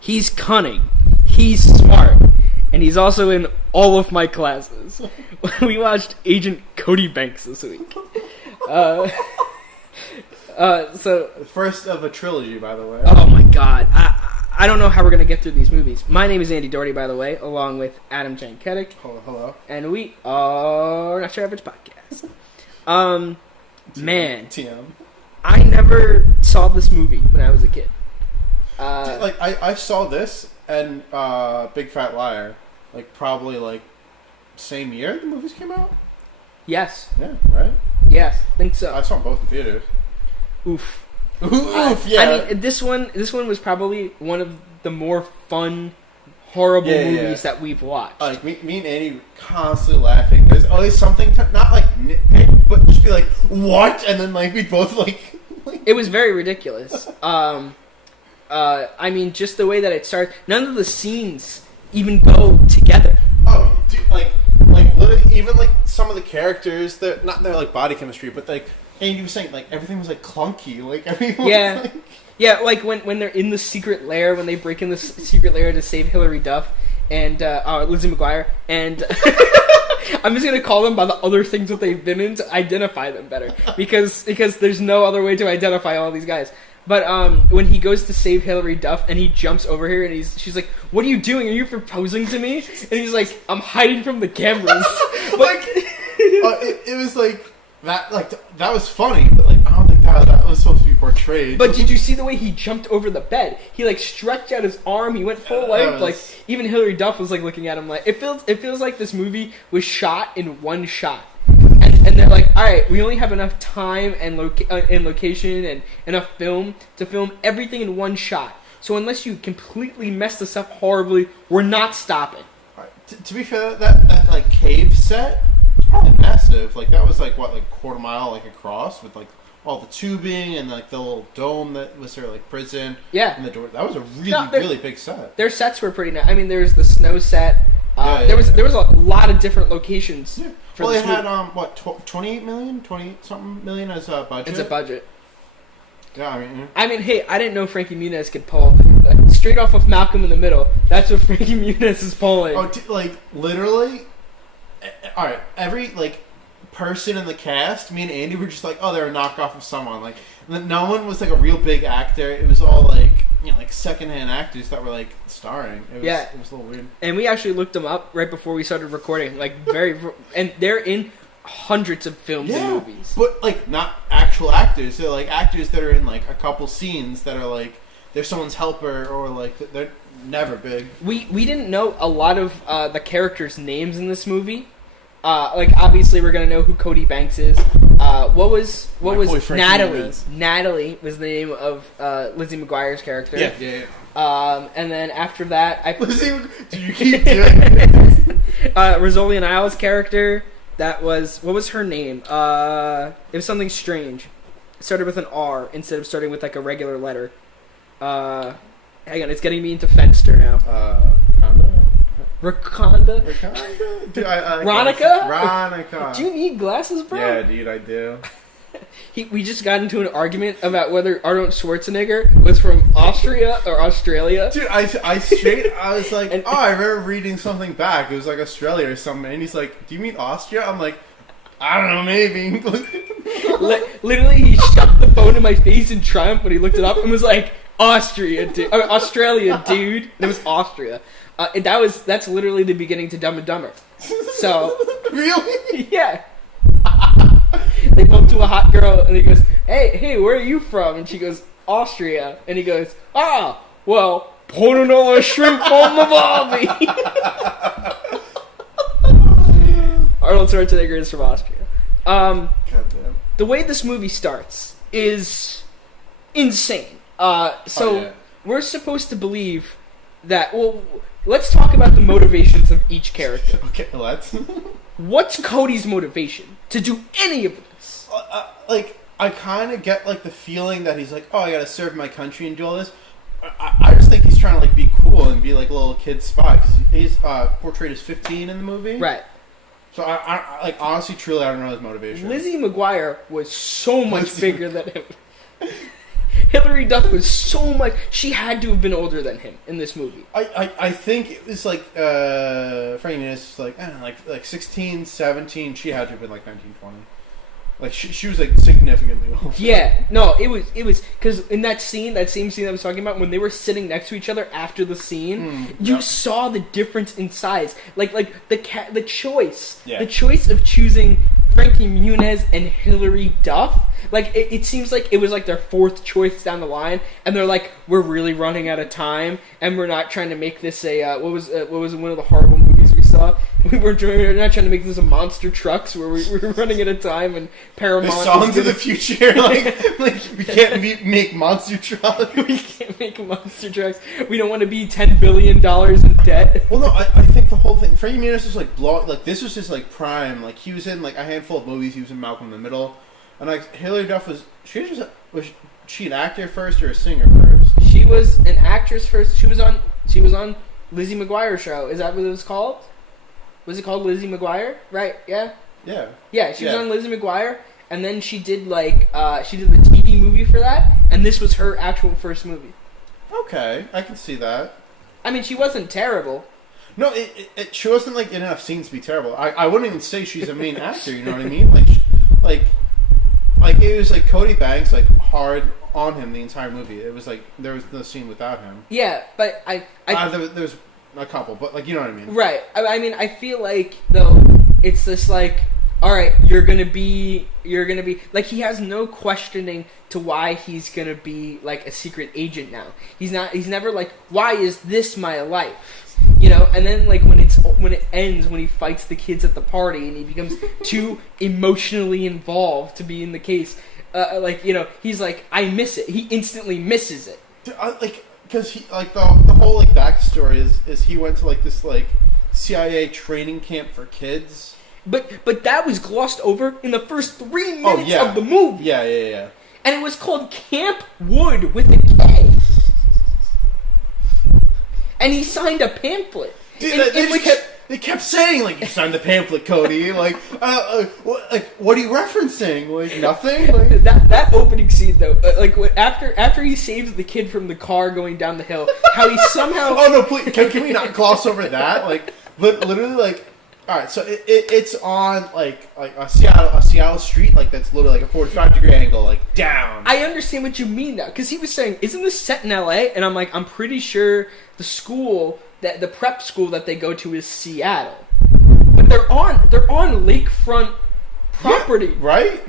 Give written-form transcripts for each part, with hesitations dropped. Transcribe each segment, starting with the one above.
He's cunning. He's smart. And he's also in all of my classes. We watched Agent Cody Banks this week. So first of a trilogy, by the way. Oh my god. I don't know how we're going to get through these movies. My name is Andy Doherty, by the way, along with Adam Janketic. Hello. And we are Not Your Average Podcast. Man. TM. I never saw this movie when I was a kid. Dude, like, I saw this and Big Fat Liar, like, probably, like, same year the movies came out? Yes. Yeah, right? Yes, I think so. I saw them both in theaters. Oof. Oof, yeah. I mean, this one was probably one of the more fun, horrible movies that we've watched. Like, me and Andy constantly laughing. There's always something to, not like nitpick, but just be like, what? And then, like, we both, like... It was very ridiculous. I mean, just the way that it started. None of the scenes even go together. Oh, dude, like literally, even, like, some of the characters, not their, like, body chemistry, but, like, Andy was saying, like, everything was, like, clunky. Like, everything was, like... Yeah, like, when they're in the secret lair, when they break in the secret lair to save Hilary Duff and, Lizzie McGuire, and... I'm just gonna call them by the other things that they've been in to identify them better. Because there's no other way to identify all these guys. But, when he goes to save Hilary Duff and he jumps over here and she's like, what are you doing? Are you proposing to me? And he's like, I'm hiding from the cameras. It was like... That was funny, but, like, I don't think that was supposed to be portrayed. But did you see the way he jumped over the bed? He, like, stretched out his arm, he went full length, like, even Hilary Duff was, like, looking at him like... It feels like this movie was shot in one shot. And they're like, alright, we only have enough time and location and enough film to film everything in one shot. So unless you completely mess this up horribly, we're not stopping. Right. To be fair, that like, cave set... probably massive. Like, that was like, what, like, quarter mile, like, across with, like, all the tubing and, like, the little dome that was their, like, prison. Yeah. And the door. That was a really big set. Their sets were pretty nice. I mean, there's the snow set. There was a lot of different locations. Yeah. For they had, 28 million? 20-something million as a budget? It's a budget. Yeah, I mean... Yeah. I mean, hey, I didn't know Frankie Muniz could pull straight off of Malcolm in the Middle. That's what Frankie Muniz is pulling. Oh, like, literally... Alright, every, like, person in the cast, me and Andy were just like, oh, they're a knockoff of someone. Like, no one was, like, a real big actor. It was all, like, you know, like, secondhand actors that were, like, starring. It was a little weird. And we actually looked them up right before we started recording. Like, and they're in hundreds of films and movies. But, like, not actual actors. They're, like, actors that are in, like, a couple scenes that are, like, they're someone's helper or, like, they're never big. We didn't know a lot of the characters' names in this movie. Like, obviously we're gonna know who Cody Banks is. What was Natalie? Muniz. Natalie was the name of Lizzie McGuire's character. Yeah. And then after that, Lizzie, do you keep doing it? Rizzoli and Isles' character. That was, what was her name? It was something strange. It started with an R instead of starting with, like, a regular letter. Hang on, it's getting me into Fenster now. Rakonda? Dude, Ronica? Do you need glasses, bro? Yeah, dude, I do. We just got into an argument about whether Arnold Schwarzenegger was from Austria or Australia. Dude, I was like, I remember reading something back. It was like Australia or something. And he's like, do you mean Austria? I'm like, I don't know, maybe. Literally, he shoved the phone in my face in triumph when he looked it up and was like, Australia, dude. And it was Austria. That's literally the beginning to Dumb and Dumber. So really? Yeah. They bump to a hot girl and he goes, hey, where are you from? And she goes, Austria. And he goes, well, put another shrimp on the barbie. Arnold Schwarzenegger is from Austria. Goddamn. The way this movie starts is insane. We're supposed to believe that, well, let's talk about the motivations of each character. Okay, let's. What's Cody's motivation to do any of this? Like, I kind of get, like, the feeling that he's like, oh, I gotta serve my country and do all this. I just think he's trying to, like, be cool and be, like, a little kid spy. Because he's portrayed as 15 in the movie. Right. So, I like, honestly, truly, I don't know his motivation. Lizzie McGuire was so much bigger than him. Hilary Duff was so much. She had to have been older than him in this movie. I think it was like Frankie Muniz, like I don't know, like 16, 17. She had to have been like 19, 20. Like she was like significantly older. Yeah, no, it was because in that same scene I was talking about, when they were sitting next to each other after the scene, you saw the difference in size. Like the choice, the choice of choosing Frankie Muniz and Hilary Duff. Like it seems like it was like their fourth choice down the line, and they're like, we're really running out of time, and we're not trying to make this a what was one of the horrible movies we saw. We're not trying to make this a Monster Trucks where we're running out of time, and Paramount. They saw into the future, like we can't make Monster Trucks. We can't make Monster Trucks. We don't want to be $10 billion in debt. Well, no, I think the whole thing. Frankie Muniz was like this was his like prime. Like he was in like a handful of movies. He was in Malcolm in the Middle, and like Hilary Duff was she an actor first or a singer first? She was an actress first. She was on Lizzie McGuire's show. Is that what it was called? Was it called Lizzie McGuire? Right? Yeah. Yeah. Yeah. She was on Lizzie McGuire, and then she did the TV movie for that, and this was her actual first movie. Okay, I can see that. I mean, she wasn't terrible. No, she wasn't like in enough scenes to be terrible. I wouldn't even say she's a main actor. You know what I mean? Like it was like Cody Banks like hard on him the entire movie. It was like there was no scene without him. Yeah, but there's a couple, but like you know what I mean, right? I mean, I feel like though it's this like, all right, you're gonna be like, he has no questioning to why he's gonna be like a secret agent now. He's never like, why is this my life? You know, and then like when it ends, when he fights the kids at the party and he becomes too emotionally involved to be in the case, like, you know, he's like, I miss it. He instantly misses it. Because he like the whole like backstory is he went to like this like CIA training camp for kids. But that was glossed over in the first 3 minutes of the movie. Yeah. And it was called Camp Wood with a K. And he signed a pamphlet. Dude, they kept saying like, you signed the pamphlet, Cody. Like, what are you referencing? Like nothing. Like that opening scene though, like after he saves the kid from the car going down the hill, how he somehow. Oh no! Please, can we not gloss over that? Like, literally, like, all right. So it's on like a Seattle street, like that's literally like a 45-degree angle, like down. I understand what you mean now, because he was saying, isn't this set in LA? And I'm like, I'm pretty sure the school. That the prep school that they go to is Seattle, but they're on lakefront property, right?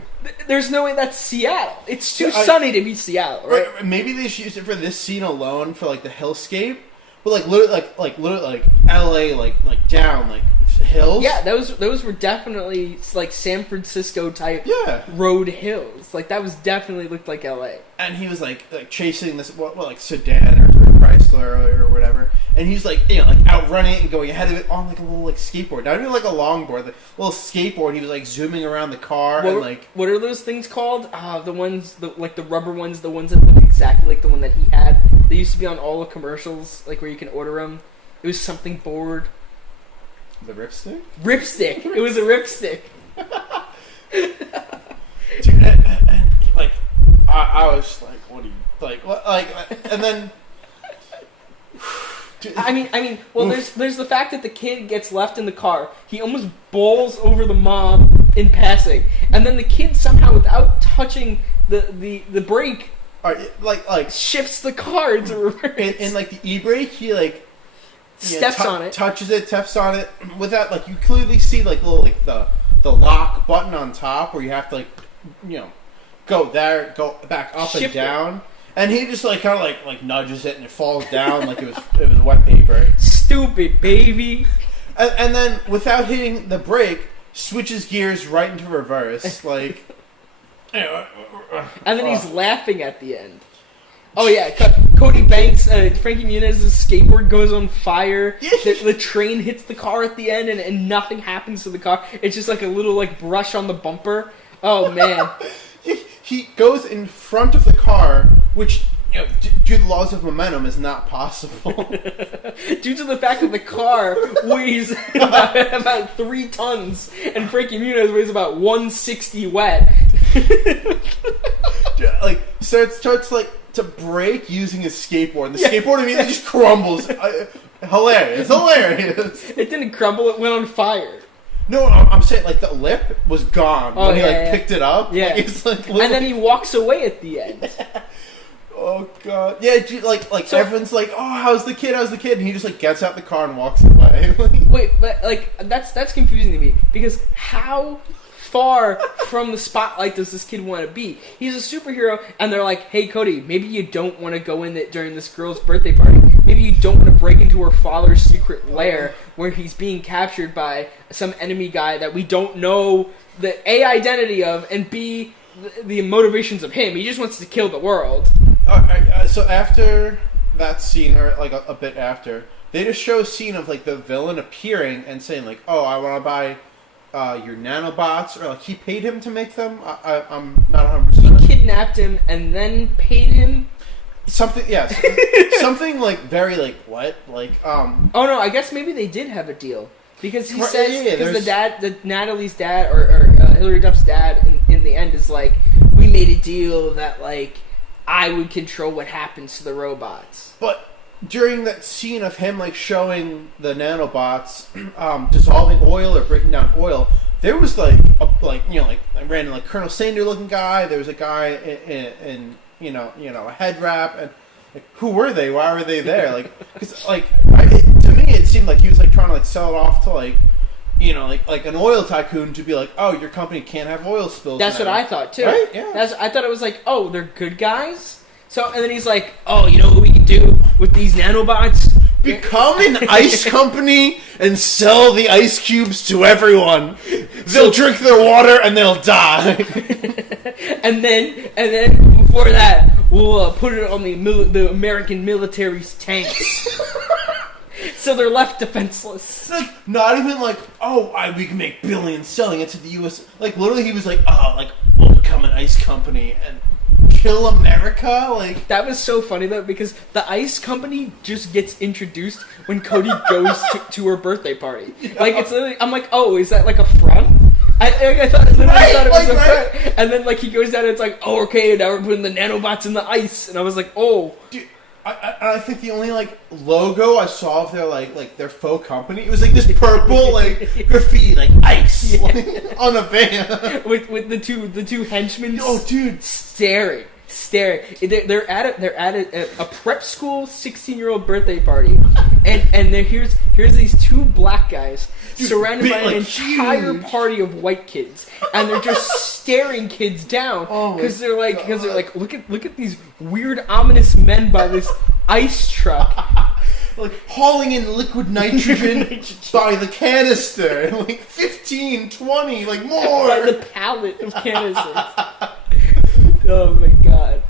There's no way that's Seattle. It's too sunny to be Seattle, right? Maybe they should use it for this scene alone for like the hillscape, but like literally like LA like down like hills. Yeah, those were definitely like San Francisco type road hills. Like that was definitely looked like LA. And he was like chasing this like sedan or Chrysler or whatever, and he's like, you know, like outrunning it and going ahead of it on like a little like skateboard, not even like a longboard, like a little skateboard. He was like zooming around the car and like, what are those things called? The ones like the rubber ones, the ones that look exactly like the one that he had. They used to be on all the commercials, like where you can order them. It was something board. The ripstick? Ripstick. It was a ripstick. Dude, and like, I was just like, what do you like? What like? And then, dude, I mean, well, there's the fact that the kid gets left in the car. He almost bowls over the mom in passing, and then the kid somehow, without touching the brake, like shifts the car into reverse. And like the e-brake, he like. Steps on it, touches it, taps on it. Without like, you clearly see like little like the lock button on top where you have to like, you know, go there, go back up and down. And he just like kind of like nudges it and it falls down like it was wet paper. Stupid baby. And then without hitting the brake, switches gears right into reverse like. And then he's laughing at the end. Oh yeah, Cody Banks, Frankie Muniz's skateboard goes on fire. The train hits the car at the end, and nothing happens to the car. It's just like a little like brush on the bumper. Oh man, he goes in front of the car, which, you know, due to the laws of momentum is not possible. Due to the fact that the car weighs about 3 tons, and Frankie Muniz weighs about 160 wet. Like, so it starts like to break using his skateboard. And the skateboard immediately just crumbles. Hilarious. It didn't crumble, it went on fire. No, I'm saying, like, the lip was gone when he, picked it up. Yeah. Like, it's like, and then he walks away at the end. Oh, God. Yeah, so, everyone's like, oh, how's the kid? And he just, like, gets out the car and walks away. Wait, but, like, that's confusing to me. Because how far from the spotlight does this kid want to be? He's a superhero, and they're like, hey, Cody, maybe you don't want to go in it during this girl's birthday party. Maybe you don't want to break into her father's secret lair where he's being captured by some enemy guy that we don't know the A, identity of, and B, the motivations of him. He just wants to kill the world. So after that scene, or like a bit after, they just show a scene of like the villain appearing and saying like, oh, I want to buy your nanobots, or like he paid him to make them. I'm not 100%. He kidnapped him and then paid him. Something, yes. Something like very like what? Like Oh no, I guess maybe they did have a deal. Because he says Natalie's dad or Hilary Duff's dad in the end is like, we made a deal that like I would control what happens to the robots. But during that scene of him like showing the nanobots dissolving oil or breaking down oil, there was like a random like Colonel Sander looking guy. There was a guy in a head wrap, and like, who were they? Why were they there? Like, because like to me it seemed like he was like trying to like sell it off to like an oil tycoon to be like, oh, your company can't have oil spills. That's what I thought too. Right? Yeah. I thought it was like, oh, they're good guys. So and then he's like, oh, you know what we can do with these nanobots? Become an ice company and sell the ice cubes to everyone. They'll drink their water and they'll die. and then before that, we'll put it on the American military's tanks. So they're left defenseless. Like, not even like, oh, we can make billions selling it to the U.S. Like, literally, he was like, oh, like, we'll become an ice company and kill America. Like, that was so funny though, because the ice company just gets introduced when Cody goes to her birthday party. Like, it's literally, I'm like, oh, is that like a front? I thought it was a front. And then like he goes down and it's like, oh, okay, now we're putting the nanobots in the ice. And I was like, oh. Dude, I think the only like logo I saw of their like their faux company, it was like this purple like graffiti like ice on a van with the two henchmen. Oh, dude, staring. They're at a prep school 16-year-old birthday party, and here's these two black guys surrounded by an entire party of white kids, and they're just staring kids down because they're like look at these weird ominous men by this ice truck. Like hauling in liquid nitrogen by the canister, like 15, 20, like more. By the pallet of canisters. Oh my god.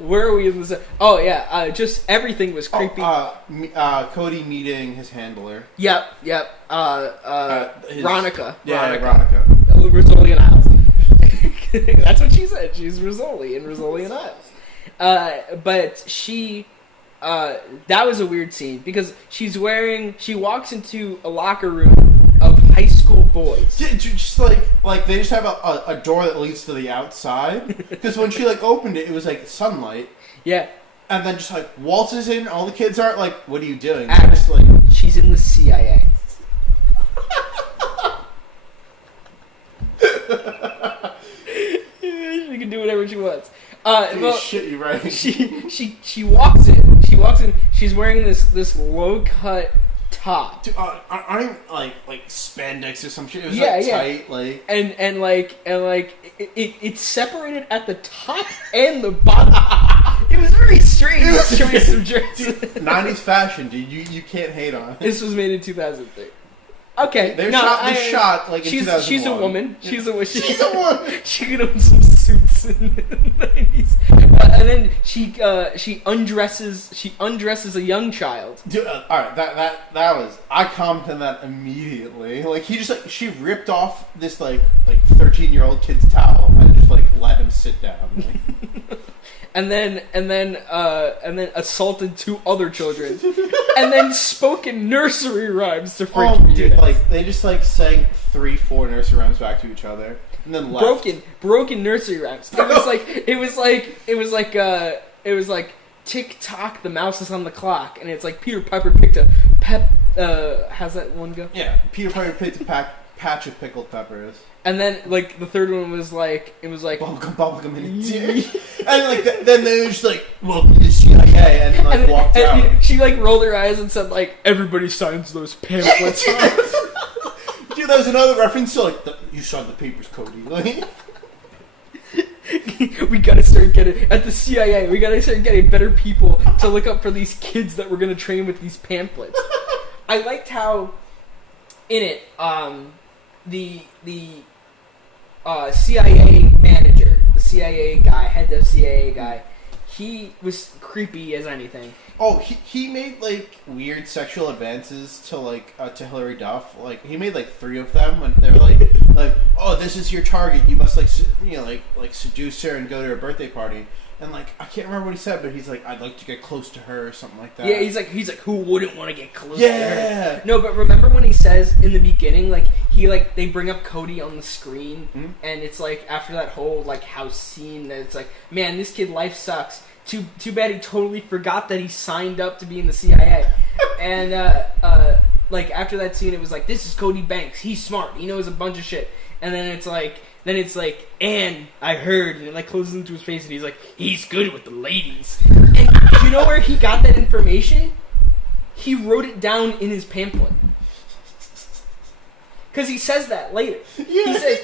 Where are we in this? Oh yeah, just everything was creepy. Cody meeting his handler. Yep. Ronica. Yeah, Ronica. Rizzoli and Isles. That's what she said. She's Rizzoli and Rizzoli and Isles. But she, that was a weird scene because she walks into a locker room of high school boys. Just like they just have a door that leads to the outside. Because when she like opened it, it was like sunlight. Yeah. And then just like waltzes in. All the kids aren't like, "What are you doing?" Just like, she's in the CIA. She can do whatever she wants. Shit, you right. She walks in. She's wearing this low cut top. Dude, aren't like spandex or some shit? It was tight, like and it's separated at the top and the bottom. It was very strange choice of dress. 90s fashion, dude. You can't hate on it. This was made in 2003. Okay, they shot like in 2001. She's a woman. She's a woman. She could own some suits in the 90s. And then she undresses a young child. Dude, all right, that was, I commented on that immediately. Like she ripped off this like 13-year-old kid's towel and just like let him sit down. Like. and then assaulted 2 other children, and then spoke in nursery rhymes to Frankie Muniz. Dude, like they just like sang 3-4 nursery rhymes back to each other, and then left. broken nursery rhymes. It was like tick tock, the mouse is on the clock, and it's like Peter Piper picked a how's that one go? Yeah, Peter Piper picked a patch of pickled peppers. And then, like, the third one was like, bubblegum in a tea. And, like, then they were just like, welcome to the CIA, and then, like, walked out. She, like, rolled her eyes and said, like, everybody signs those pamphlets. Dude, that was another reference to, like, you signed the papers, Cody. Like, we gotta start getting, at the CIA, we gotta start getting better people to look up for these kids that we're gonna train with these pamphlets. I liked how, in it, the CIA manager, the CIA guy, head of CIA guy, he was creepy as anything. Oh, he made, like, weird sexual advances to, like, to Hilary Duff. Like, he made, like, 3 of them, and they were like, oh, this is your target. You must, like, like seduce her and go to her birthday party. And, like, I can't remember what he said, but he's like, I'd like to get close to her or something like that. Yeah, he's like, who wouldn't want to get close to her? No, but remember when he says in the beginning, like, they bring up Cody on the screen, and it's like, after that whole, like, house scene, that it's like, man, this kid, life sucks. Too bad he totally forgot that he signed up to be in the CIA. And, like, after that scene, it was like, this is Cody Banks. He's smart. He knows a bunch of shit. And then it's like, and I heard, and it like closes into his face, and he's like, he's good with the ladies. And do you know where he got that information? He wrote it down in his pamphlet. Because he says that later. Yeah,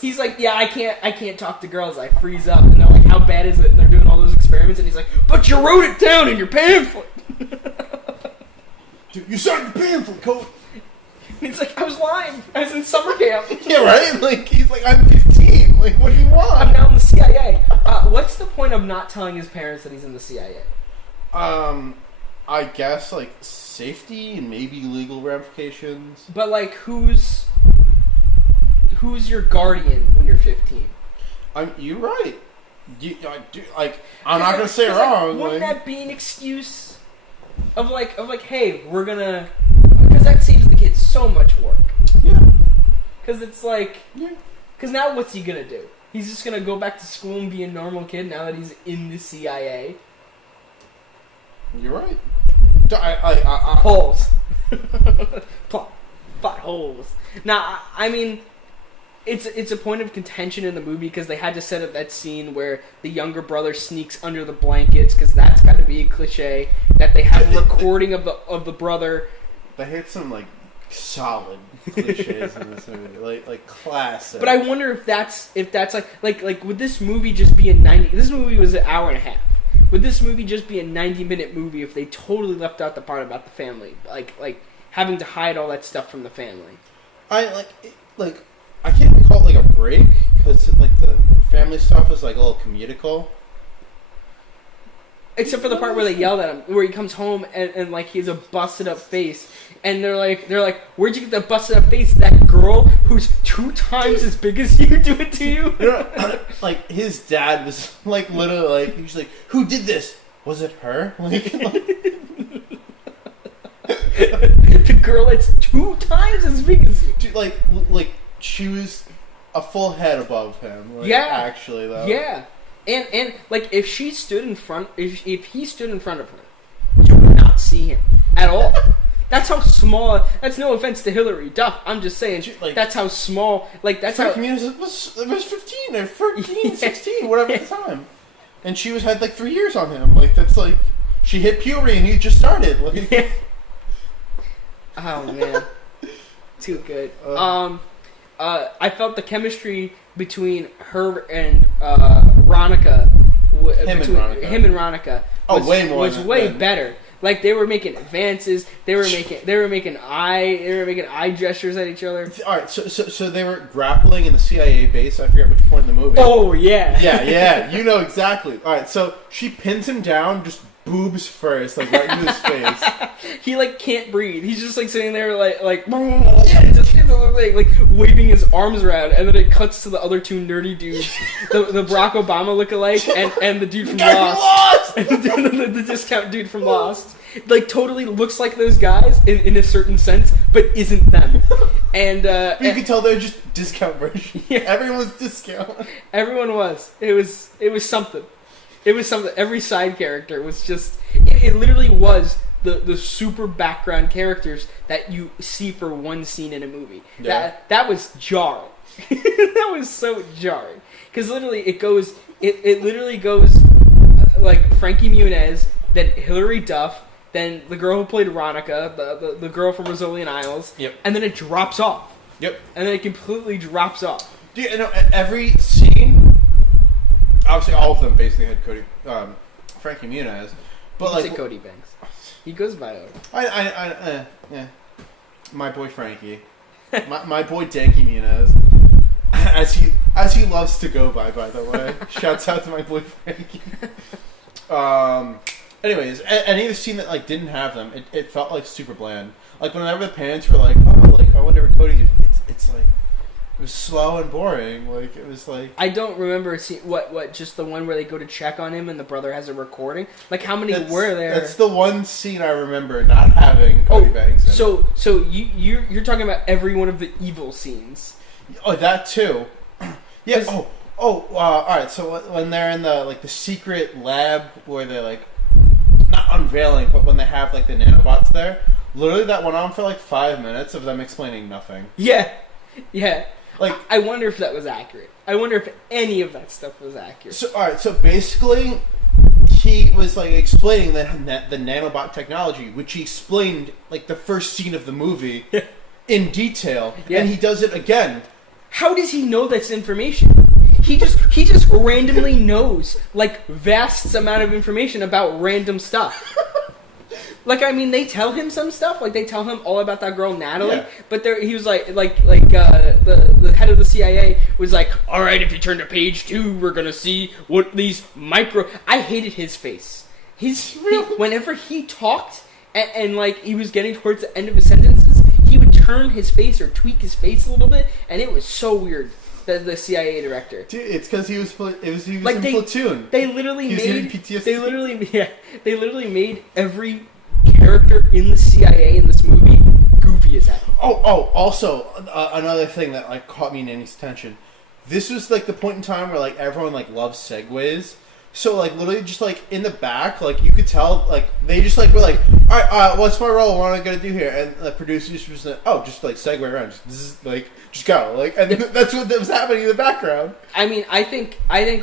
he's like, yeah, I can't talk to girls. I freeze up, and they're like, how bad is it? And they're doing all those experiments, and he's like, but you wrote it down in your pamphlet. Dude, you signed the pamphlet, Cody. He's like, I was lying. I was in summer camp. Yeah, right? Like, he's like, I'm 15. Like, what do you want? I'm now in the CIA. What's the point of not telling his parents that he's in the CIA? I guess, like, safety and maybe legal ramifications. But, like, who's your guardian when you're 15? You're right. I'm not gonna say wrong. Wouldn't that be an excuse of like, hey, we're gonna, because that saves the kid so much work. Yeah. Because it's like, because now what's he gonna do? He's just gonna go back to school and be a normal kid now that he's in the CIA. You're right. Holes. Plot holes. Now, I mean, it's a point of contention in the movie because they had to set up that scene where the younger brother sneaks under the blankets because that's got to be a cliche. That they have a recording of the brother. They hit some like solid cliches in this movie, like classic. But I wonder if that's like would this movie just be a 90? This movie was an hour and a half. Would this movie just be a 90-minute movie if they totally left out the part about the family, like having to hide all that stuff from the family? I can't even call it like a break because like the family stuff is like a little comedical. Except for the part where they yelled at him, where he comes home and like he has a busted up face, and they're like, where'd you get that busted up face? That girl who's 2 times as big as you do it to you? You know, like his dad was like literally like he was like, who did this? Was it her? Like the girl that's 2 times as big as you. Dude, like she was a full head above him. Like, yeah, actually though. Yeah. And like if he stood in front of her, you would not see him at all. That's how small. That's no offense to Hilary Duff. I'm just saying that's how small. Like that's how. Frankie Muniz was 15 or 13, 16, whatever at the time, and she had like 3 years on him. Like that's like she hit puberty and he just started. Like, yeah. Oh man, too good. I felt the chemistry between her and Ronica, him and Ronica, way better. Like they were making advances, they were making eye gestures at each other. All right, so they were grappling in the CIA base. I forget which point in the movie. Oh yeah, yeah, you know exactly. All right, so she pins him down, just boobs first, like right into his face. He like can't breathe. He's just like sitting there like just It looked like waving his arms around, and then it cuts to the other two nerdy dudes, the Barack Obama lookalike, and the dude from Lost. And the discount dude from Lost. Like, totally looks like those guys in a certain sense, but isn't them. And but you can tell they're just discount version. Yeah. Everyone was discount. Everyone was. It was something. It was something. Every side character was just. It literally was the super background characters that you see for one scene in a movie. Yeah. That was jarring. That was so jarring, because literally it literally goes like Frankie Muniz, then Hilary Duff, then the girl who played Veronica, the girl from Rosolian Isles. Yep. And then it drops off. Yep. And then it completely drops off. Do you know every scene? Obviously, all of them basically had Cody, Frankie Muniz, but like Cody Banks. He goes by it. Yeah. My boy Frankie, my boy Danky Muniz, as he loves to go by the way. Shouts out to my boy Frankie. Anyways, any of the scene that like didn't have them, it felt like super bland. Like whenever the parents were like, oh, like I wonder what Cody did. It's like it was slow and boring. Like it was like I don't remember what just the one where they go to check on him and the brother has a recording. Like how many were there? That's the one scene I remember not having Cody Banks in it. So you're talking about every one of the evil scenes. Oh, that too. Yeah. All right. So when they're in the secret lab where they're like not unveiling, but when they have like the nanobots there, literally that went on for like 5 minutes of them explaining nothing. Yeah. Like I wonder if that was accurate. I wonder if any of that stuff was accurate. So all right. So basically, he was like explaining the nanobot technology, which he explained like the first scene of the movie in detail, and he does it again. How does he know this information? He just randomly knows like vast amount of information about random stuff. Like, I mean, they tell him some stuff. Like, they tell him all about that girl Natalie. Yeah. But he was like the head of the CIA was like, all right, if you turn to page 2, we're gonna see what these micro. I hated his face. Whenever he talked and like he was getting towards the end of his sentences, he would turn his face or tweak his face a little bit, and it was so weird. The CIA director. Dude, it's because he was in Platoon. They literally he was made PTSD. They literally made every character in the CIA in this movie goofy as hell. Also another thing that like caught me in Annie's attention. This was like the point in time where like everyone like loves segways. So like literally just like in the back, like you could tell like they just like were like, all right, what's my role? What am I gonna do here? And the producers was like, oh, just like segue around, just go, like, and that's what was happening in the background. I mean, I think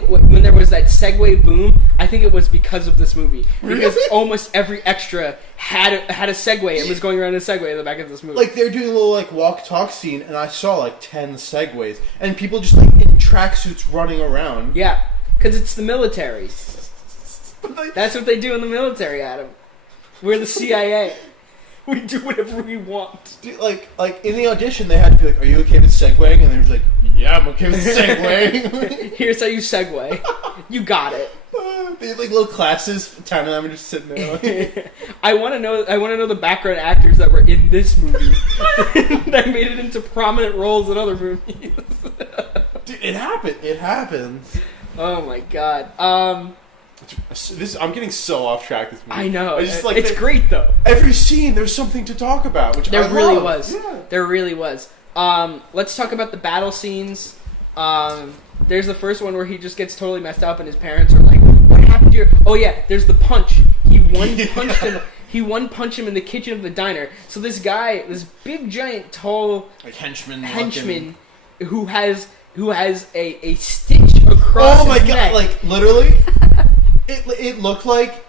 when there was that segue boom, I think it was because of this movie, because almost every extra had a segue and was going around in a segue in the back of this movie. Like they were doing a little like walk talk scene, and I saw like 10 segues, and people just like in tracksuits running around. Yeah. Because it's the military. That's what they do in the military, Adam. We're the CIA. We do whatever we want. Dude, like in the audition, they had to be like, "Are you okay with segueing?" And they was like, "Yeah, I'm okay with segueing." Here's how you segue. You got it. They had like little classes. 10 of them are just sitting there. Like, I want to know the background actors that were in this movie that made it into prominent roles in other movies. Dude, it happened. It happens. Oh my god. I'm getting so off track this movie. I know. It's great though. Every scene there's something to talk about, which there I really love. was. Yeah. There really was. Let's talk about the battle scenes. There's the first one where he just gets totally messed up and his parents are like, "What happened here?" Oh yeah, there's the punch. He punched him. He punch him in the kitchen of the diner. So this guy, this big giant tall like henchman who has a stitch across his neck. God, like literally it looked like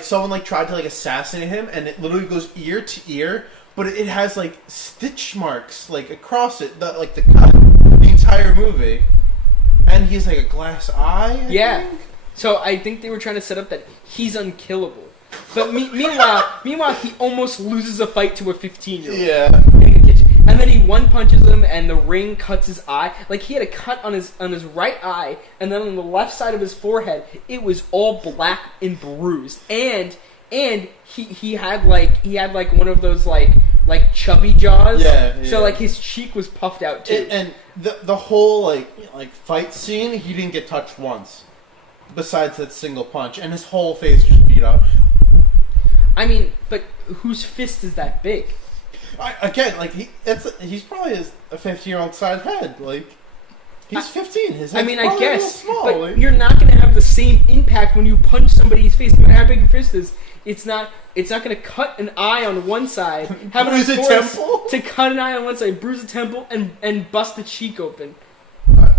someone like tried to like assassinate him, and it literally goes ear to ear, but it has like stitch marks like across it, the cut the entire movie. And he has like a glass eye, I think? So I think they were trying to set up that he's unkillable. But meanwhile he almost loses a fight to a 15-year-old. Yeah. In the kitchen. And then he one punches him, and the ring cuts his eye. Like he had a cut on his right eye, and then on the left side of his forehead, it was all black and bruised. And and he had one of those like chubby jaws. Yeah. So like his cheek was puffed out too. And the whole like fight scene, he didn't get touched once, besides that single punch, and his whole face just beat up. I mean, but whose fist is that big? He's probably a 15-year-old size head. Like, he's 15. His head's I guess, small, but like. You're not going to have the same impact when you punch somebody's face. No matter how big your fist is, it's not going to cut an eye on one side, have bruise a temple, to cut an eye on one side, bruise a temple, and bust the cheek open.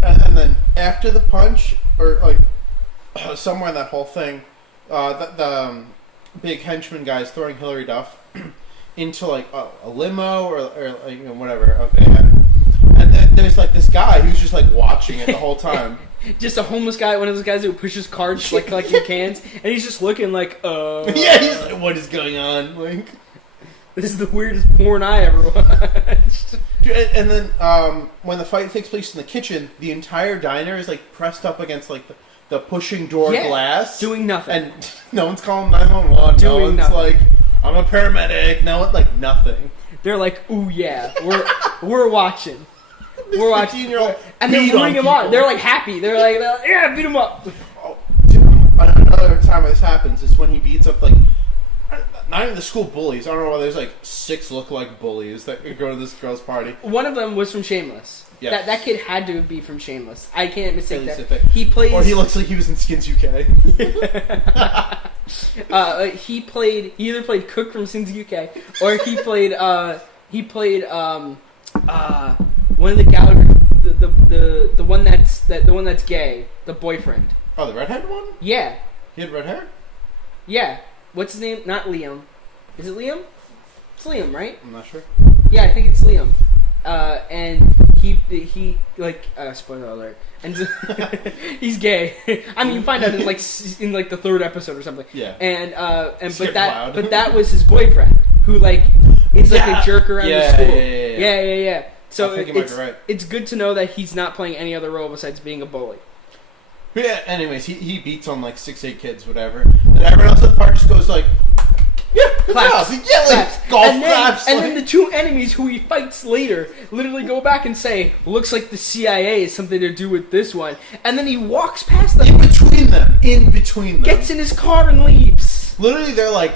And then after the punch, or like somewhere in that whole thing, the big henchman guy is throwing Hilary Duff into like a limo or like, whatever, a van, and then there's like this guy who's just like watching it the whole time. Just a homeless guy, one of those guys who pushes carts like collecting cans, and he's just looking like, yeah, he's like, what is going on? Like, this is the weirdest porn I ever watched. Dude, and then when the fight takes place in the kitchen, the entire diner is like pressed up against like the pushing door glass, doing nothing, and no one's calling 911. No one's nothing. Like, I'm a paramedic. No one, like, nothing. They're like, ooh yeah, we're watching. We're watching, and they're rooting him on. They're like happy. They're like, yeah, beat him up. Oh, dude, another time this happens is when he beats up like not even the school bullies. I don't know why there's like 6 look-like bullies that go to this girl's party. One of them was from Shameless. Yeah, that kid had to be from Shameless. I can't mistake that. He plays, or he looks like he was in Skins UK. He either played Cook from Skins UK, or he played one of the Gallagher, the one that's gay, the boyfriend. Oh, the redhead one? Yeah. He had red hair? Yeah. What's his name? Not Liam. Is it Liam? It's Liam, right? I'm not sure. Yeah, I think it's Liam. And he like spoiler alert. And he's gay. I mean, you find out in like the 3rd episode or something. Yeah. And but that was his boyfriend who like is like a jerk around the school. Yeah. So it's good to know that he's not playing any other role besides being a bully. Yeah, anyways, he beats on like 6-8 kids, whatever. And everyone else at the park just goes like, yeah, claps. Yeah, like golf claps. And then the 2 enemies who he fights later literally go back and say, looks like the CIA has something to do with this one. And then he walks past them. In between them. Gets in his car and leaves. Literally, they're like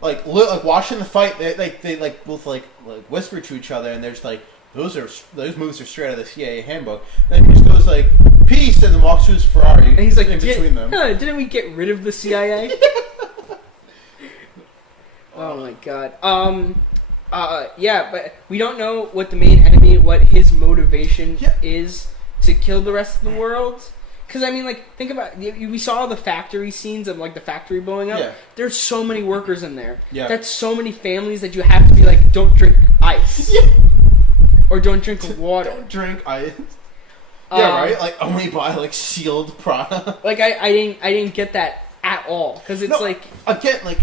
watching the fight. They like both like whisper to each other, and there's like, those moves are straight out of the CIA handbook. And then he just goes like, peace, and then walks to his Ferrari. And he's like, in between them. Didn't we get rid of the CIA? Oh my god. Yeah, but we don't know what the main enemy, what his motivation is to kill the rest of the world. Because, I mean, like, think about, we saw the factory scenes of, like, the factory blowing up. Yeah. There's so many workers in there. Yeah. That's so many families that you have to be like, don't drink ice. Yeah. Or don't drink water. Don't drink ice. Yeah, right? Like, only buy, like, sealed product. Like, I didn't get that at all. Because it's like... Again, like,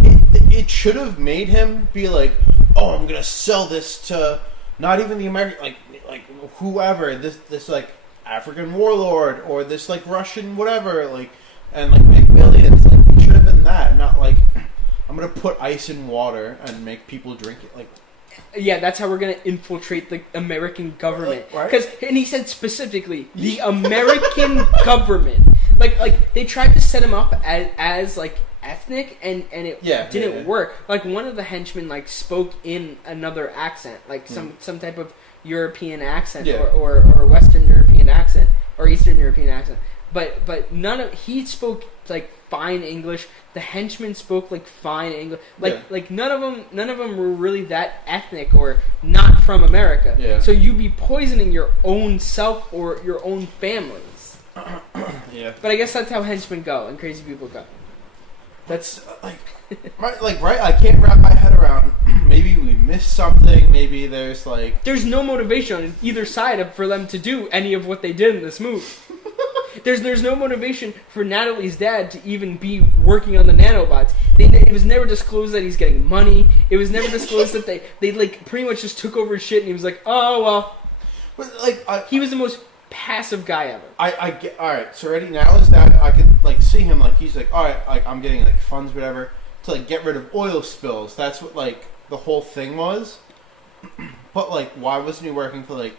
it should have made him be like, oh, I'm gonna sell this to not even the American, like whoever, this like, African warlord, or this, like, Russian whatever, like, and, like, make millions. Like, it should have been that, not like, I'm gonna put ice in water and make people drink it, like... Yeah, that's how we're gonna infiltrate the American government. Right? And he said specifically the American government. Like they tried to set him up as like ethnic, and it didn't work. Like one of the henchmen like spoke in another accent, like some type of European accent or Western European accent or Eastern European accent. But he spoke like fine English. The henchmen spoke like fine English. Like none of them were really that ethnic or not from America. Yeah. So you'd be poisoning your own self or your own families. Yeah. But I guess that's how henchmen go and crazy people go. That's right. I can't wrap my head around. Maybe we missed something. Maybe there's no motivation on either side for them to do any of what they did in this movie. There's no motivation for Natalie's dad to even be working on the nanobots. It was never disclosed that he's getting money. It was never disclosed that they like pretty much just took over his shit, and he was like, oh well. But like he was the most passive guy ever. I get, all right. So already Natalie's dad, I could like see him like he's like, all right, like I'm getting like funds whatever to like get rid of oil spills. That's what like the whole thing was. But like, why wasn't he working for like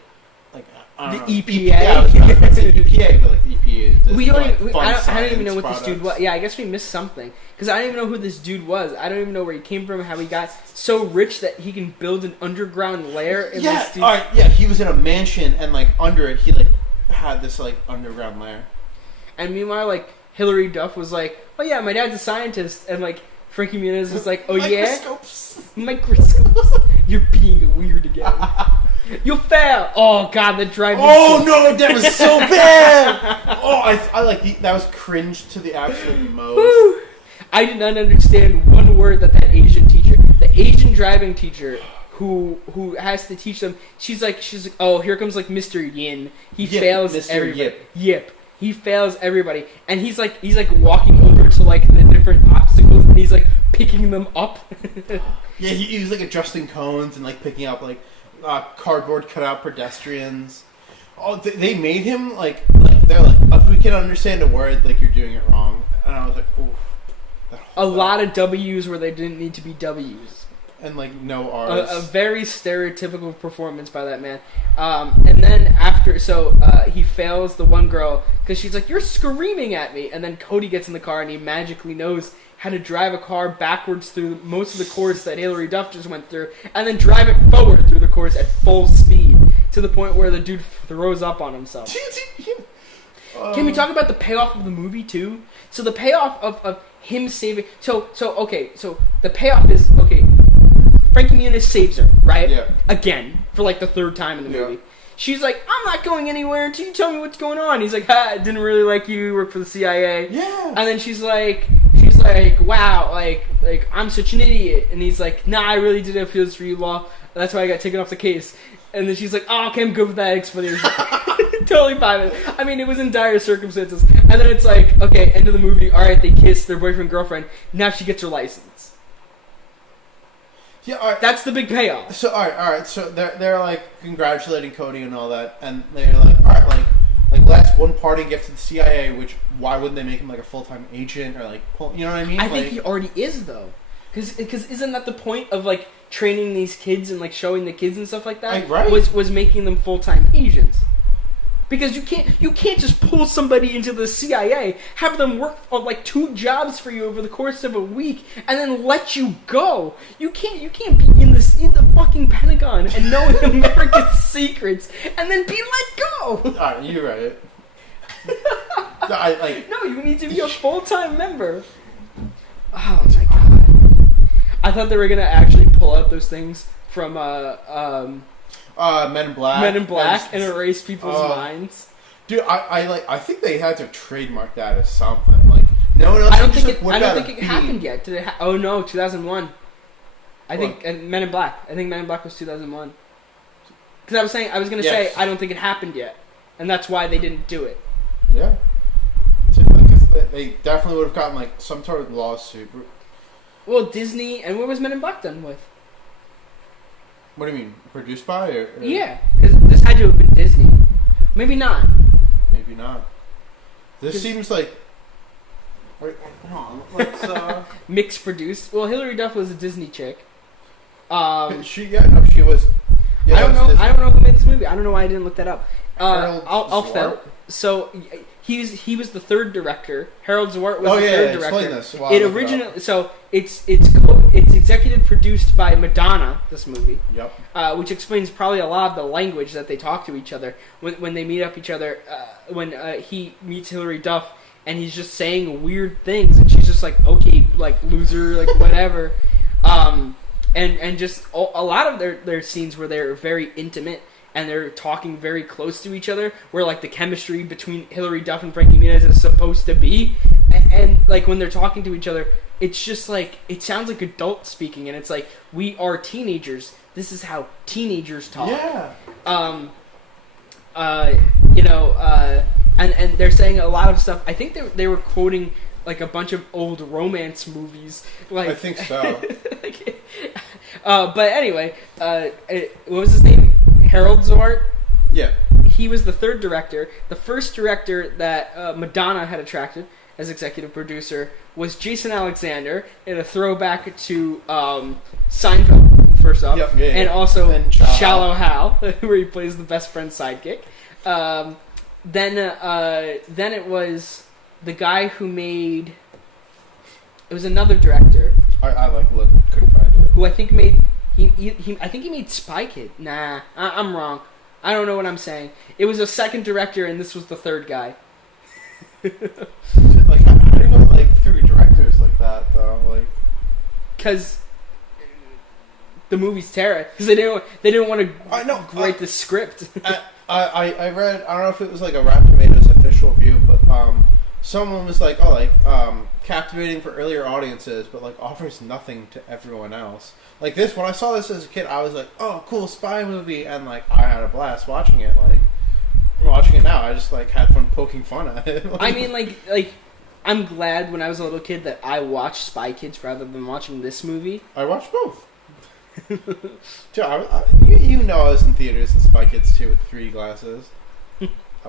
I don't know, EPA? Yeah, I was about to say EPA, but like the EPA. I don't even know what this dude was. Yeah, I guess we missed something because I don't even know who this dude was. I don't even know where he came from, how he got so rich that he can build an underground lair. In this dude's... all right, yeah, he was in a mansion and like under it, he like had this like underground lair. And meanwhile, like Hilary Duff was like, "Oh yeah, my dad's a scientist," and like Frankie Muniz was like, "Oh microscopes. You're being weird again. You fail." Oh god, the drive. Oh no, that was so bad. Oh, I like that was cringe to the absolute most. Woo. I did not understand one word that Asian teacher, the Asian driving teacher, who has to teach them. She's like, oh, here comes like Mr. Yin. He fails Mr. everybody. Yip. He fails everybody, and he's like walking over to like the different obstacles, and he's like picking them up. Yeah, he was like adjusting cones and like picking up like cardboard cutout pedestrians. Oh, they made him like they're like, if we can understand a word, like you're doing it wrong. And I was like, ooh. A lot of W's where they didn't need to be W's. And like no R's. A very stereotypical performance by that man. And then after, he fails the one girl because she's like, "You're screaming at me." And then Cody gets in the car and he magically knows how to drive a car backwards through most of the course that Hilary Duff just went through, and then drive it forward through the course at full speed to the point where the dude throws up on himself. Can we talk about the payoff of the movie too? So the payoff of him saving. So the payoff is Frankie Muniz saves her, right? Yeah. Again, for like the third time in the movie. She's like, "I'm not going anywhere until you tell me what's going on." He's like, "I didn't really like you work for the CIA." Yeah. And then she's like, "Wow, like I'm such an idiot." And he's like, "Nah, I really didn't feel this for you, Law. That's why I got taken off the case." And then she's like, "Oh, okay, I'm good with that explanation." Totally fine with it. I mean, it was in dire circumstances. And then it's like, okay, end of the movie. All right, they kiss, their boyfriend, girlfriend. Now she gets her license. Yeah, all right. That's the big payoff. So all right. So they're like congratulating Cody and all that, and they're like, all right, like that's one parting gift to the CIA. Which why wouldn't they make him like a full-time agent or like, you know what I mean? I think he already is though, because isn't that the point of like training these kids and like showing the kids and stuff like that? Right. Was making them full-time agents. Because you can't just pull somebody into the CIA, have them work on like 2 jobs for you over the course of a week, and then let you go. You can't be in the fucking Pentagon and know American secrets and then be let go. Alright, you're right. No, you need to be a full-time member. Oh my god! I thought they were gonna actually pull out those things from Men in Black. Men in Black and erase people's minds. Dude, I think they had to trademark that as something. Like no one else. I don't think it happened yet. Did it? Oh no, 2001. I think Men in Black. I think Men in Black was 2001. Because I was gonna say I don't think it happened yet, and that's why they didn't do it. Yeah. Because they definitely would have gotten like some sort of lawsuit. Well, Disney, and what was Men in Black done with? What do you mean? Produced by? Or? Yeah, because this had to have been Disney. Maybe not. Maybe not. This seems like... Wait, hold on. Let's, Mixed produced. Well, Hilary Duff was a Disney chick. she was... Yeah, I don't know. I don't know who made this movie. I don't know why I didn't look that up. I'll fail. So he was the third director. Harold Zwart was the third director. This it originally it's executive produced by Madonna. This movie, which explains probably a lot of the language that they talk to each other when they meet up each other. When he meets Hilary Duff and he's just saying weird things and she's just like, okay, like loser, like whatever. And just a lot of their scenes where they're very intimate. And they're talking very close to each other, where like the chemistry between Hilary Duff and Frankie Muniz is supposed to be, and like when they're talking to each other, it's just like it sounds like adults speaking, and it's like we are teenagers. This is how teenagers talk. Yeah. And they're saying a lot of stuff. I think they were quoting like a bunch of old romance movies. Like I think so. But anyway, what was his name? Harold Zwart? Yeah. He was the third director. The first director that Madonna had attracted. as executive producer was Jason Alexander, in a throwback to Seinfeld, first off, and also and Shallow Hal, where he plays the best friend's sidekick. Then it was the guy who made. It was another director. I couldn't find it. Who I think made I think he made Spy Kid. Nah, I'm wrong. I don't know what I'm saying. It was a second director, and this was the third guy. Like, how do you know three directors like that though? Like, because the movie's Terra. Because they didn't want to write the script. I read. I don't know if it was like a Rotten Tomatoes official review, but someone was like, captivating for earlier audiences, but like offers nothing to everyone else. Like this, when I saw this as a kid, I was like, oh, cool spy movie, and like I had a blast watching it. Like watching it now, I just like had fun poking fun at it. I mean, like I'm glad when I was a little kid that I watched Spy Kids rather than watching this movie. I watched both. Dude, you know I was in theaters in Spy Kids 2 with 3D glasses. I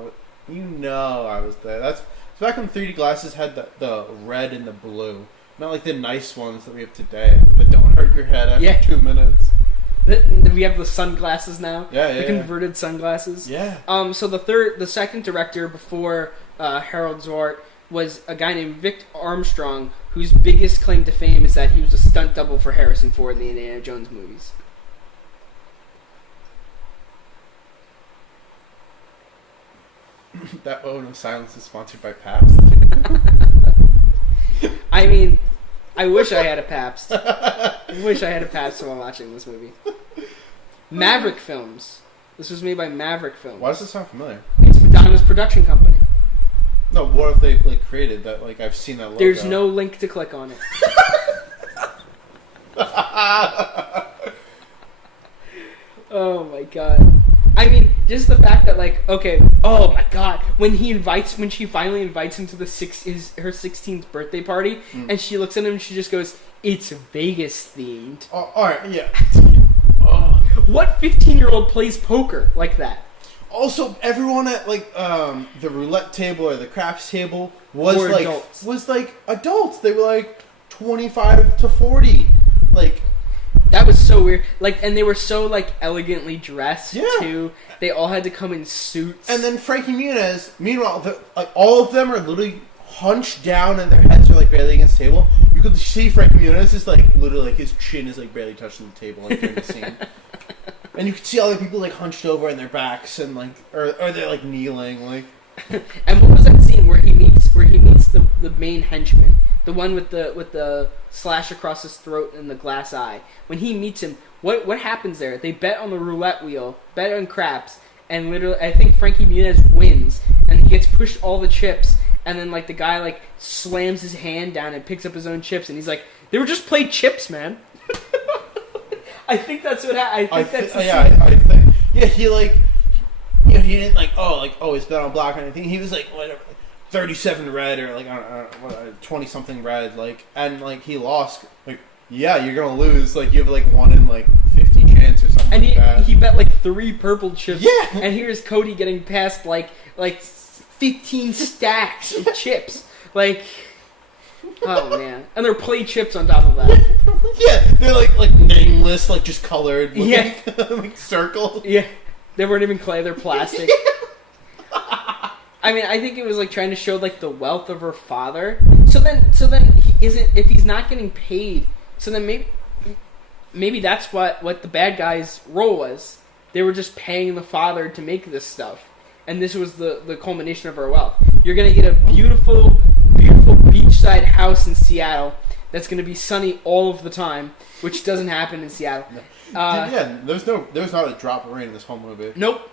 was there. That's back when 3D glasses had the red and the blue. Not like the nice ones that we have today that don't hurt your head after 2 minutes. We have the sunglasses now. The converted sunglasses. Yeah. So the second director before Harold Zwart was a guy named Vic Armstrong, whose biggest claim to fame is that he was a stunt double for Harrison Ford in the Indiana Jones movies. That moment of silence is sponsored by Pabst. I mean, I wish I had a Pabst. I wish I had a Pabst while watching this movie. Maverick Films. This was made by Maverick Films. Why does this sound familiar? It's Madonna's production company. No, what if they created that? Like I've seen that logo. There's no link to click on it. Oh my god. I mean, just the fact that oh my god, when she finally invites him to her 16th birthday party, and she looks at him and she just goes, "It's Vegas themed." Oh, all right, yeah. What 15-year-old plays poker like that? Also, everyone at the roulette table or the craps table was adults. They were like 25 to 40, like. That was so weird. And they were so elegantly dressed too. They all had to come in suits. And then Frankie Muniz, meanwhile, all of them are literally hunched down and their heads are barely against the table. You could see Frankie Muniz is literally his chin is barely touching the table during the scene. And you could see other people hunched over on their backs and or they're kneeling And what was that scene where he meets the main henchman? The one with the slash across his throat and the glass eye. When he meets him, what happens there? They bet on the roulette wheel, bet on craps, and literally, I think Frankie Muniz wins, and he gets pushed all the chips, and then the guy slams his hand down and picks up his own chips, and he's like, "They were just played chips, man." I think that's what happened. I think he he didn't always bet on black or anything. He was whatever. 37 red or 20 something red and he lost you're gonna lose you have 1 in 50 chance or something and he bet 3 purple chips and here's Cody getting past 15 stacks of chips oh man, and they're play chips on top of that. They're nameless just colored looking, circle they weren't even clay, they're plastic. I mean, I think it was trying to show the wealth of her father. So then he isn't, if he's not getting paid. So then maybe that's what the bad guy's role was. They were just paying the father to make this stuff, and this was the culmination of her wealth. You're gonna get a beautiful, beautiful beachside house in Seattle that's gonna be sunny all of the time, which doesn't happen in Seattle. There's not a drop of rain in this whole movie. Nope.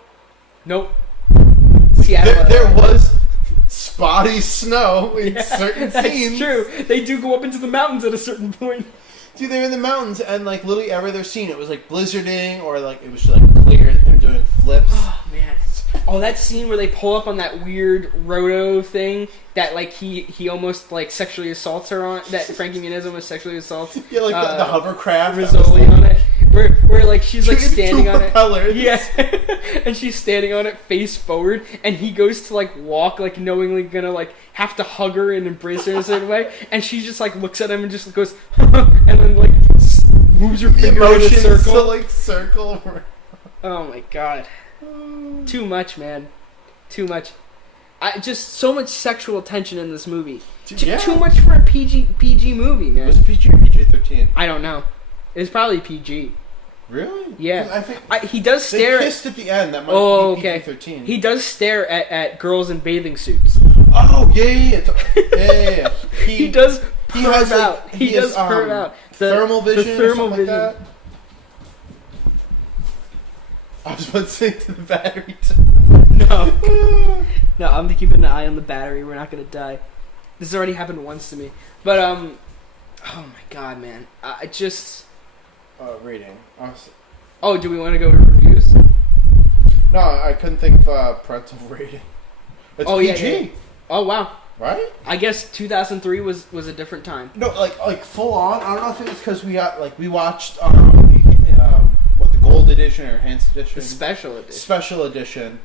Seattle, there was spotty snow in certain scenes. That's true. They do go up into the mountains at a certain point. Dude, they're in the mountains, and literally every other scene, it was blizzarding, or it was clear, him doing flips. Oh man! Oh, that scene where they pull up on that weird roto thing that he almost sexually assaults her on. That Frankie Muniz almost sexually assaults. Yeah, the hovercraft. Rizzoli on it. where like she's like standing on propellers. it. Yeah, and she's standing on it face forward, and he goes to like walk, like knowingly gonna like have to hug her and embrace her in a certain way, and she just like looks at him and just goes, and then like moves her finger in a circle. To, like circle. Oh my god, too much, man, too much. Just so much sexual tension in this movie. Too much for a PG movie, man. Was it PG or PG-13? I don't know. It's probably PG. Really? Yeah. I think he does stare. They kissed at the end. That might be PG-13. He does stare at girls in bathing suits. Oh yeah. He does perv out. He does perv out. Thermal vision. The thermal or vision. Like that. I was about to say to the battery. No, I'm keeping an eye on the battery. We're not gonna die. This has already happened once to me. But oh my god, man! I just rating. Oh, do we want to go to reviews? No, I couldn't think of parental rating. It's PG. Yeah. Oh wow! Right? I guess 2003 was a different time. No, like full on. I don't know if it was because we watched what, the gold edition or enhanced edition, The special edition. Special edition.